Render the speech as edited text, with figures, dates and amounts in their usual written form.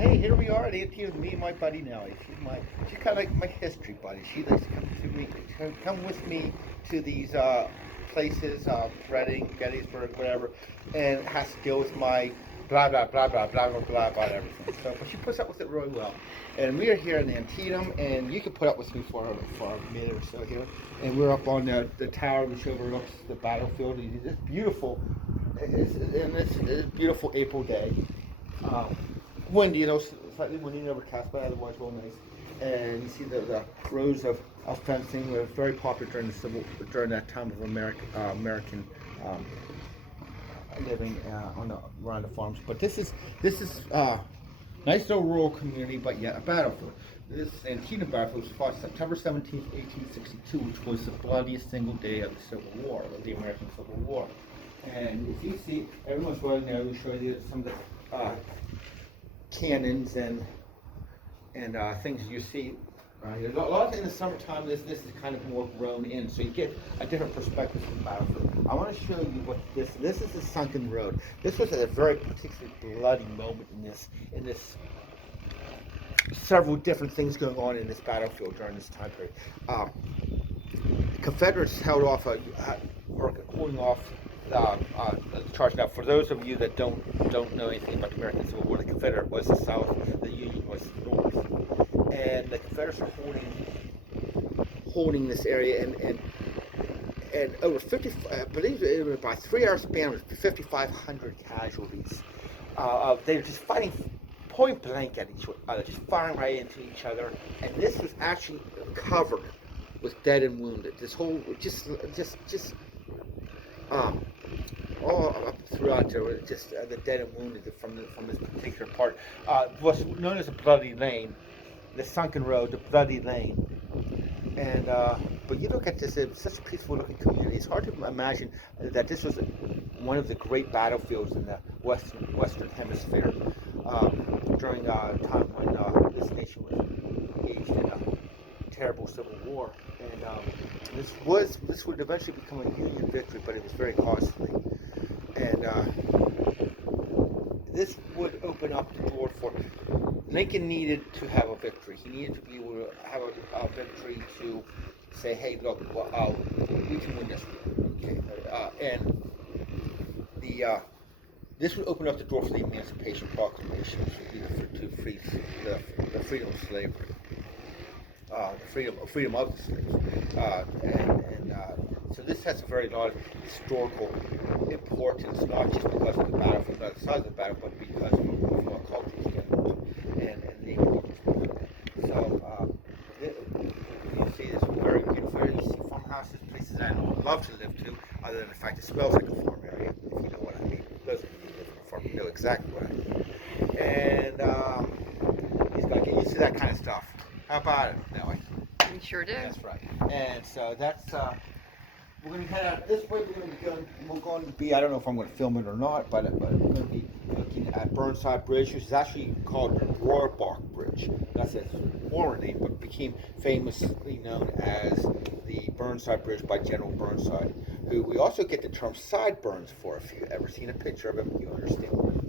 hey, here we are at Antietam, me and my buddy Nellie. She's kind of like my history buddy. She likes to come with me to these places, Reading, Gettysburg, whatever, and has to deal with my blah blah blah blah blah blah blah about everything. So, but she puts up with it really well. And we are here in Antietam, and you can put up with me for a minute or so here. And we're up on the tower which overlooks the battlefield. It's beautiful. It's a beautiful April day. Um, Windy, slightly windy and overcast, but otherwise well nice. And you see the rows of fencing were very popular during that time of American um, living around the farms. But this is nice little rural community, but yet a battlefield. This Antietam battlefield was fought September 17th, 1862, which was the bloodiest single day of the Civil War, of the American Civil War. And if you see, everyone's running there. We'll show you some of the cannons and things you see. Right? A lot in the summertime, this is kind of more grown in, so you get a different perspective from the battlefield. I want to show you what this is the sunken road. This was a very particularly bloody moment in this several different things going on in this battlefield during this time period. The Confederates held off, were holding off the charge. Now, for those of you that don't know anything about the American Civil War, the Confederate was the South, the Union was the North, and the Confederates are holding this area, and over 50, I believe it was about a 3-hour span with 5,500 casualties. They were just fighting point blank at each other, just firing right into each other, and this was actually covered with dead and wounded. This whole just all up throughout there were just the dead and wounded from this particular part. Was known as the Bloody Lane, the sunken road, the Bloody Lane. And but you look at this, it's such a peaceful looking community. It's hard to imagine that this was one of the great battlefields in the Western Hemisphere during a time when this nation was engaged in a terrible civil war. And this would eventually become a Union victory, but it was very costly. And this would open up the door for Lincoln needed to have a victory. He needed to be able to have a victory to say, hey, look, we can win this. Okay. And this would open up the door for the Emancipation Proclamation, which would be to free the freedom of slavery, the freedom of the slaves. So this has a very large historical importance, not just because of the battlefield, not the size of the battle, but because of our cultural standards and the importance. So you see this very beautiful area. You see farmhouses, places I would love to live to, other than the fact it smells like a farm area, if you know what I mean. Those of you who live in a farm know exactly what I mean. And he's going to get used to that kind of stuff. How about it, Nellie? We sure do. That's right. And so that's we're going to head out this way. We're going to be, I don't know if I'm going to film it or not, but we're going to be looking at Burnside Bridge, which is actually called Rohrbach Bridge. That's its former name, but became famously known as the Burnside Bridge by General Burnside, who we also get the term sideburns for. If you've ever seen a picture of him, you understand what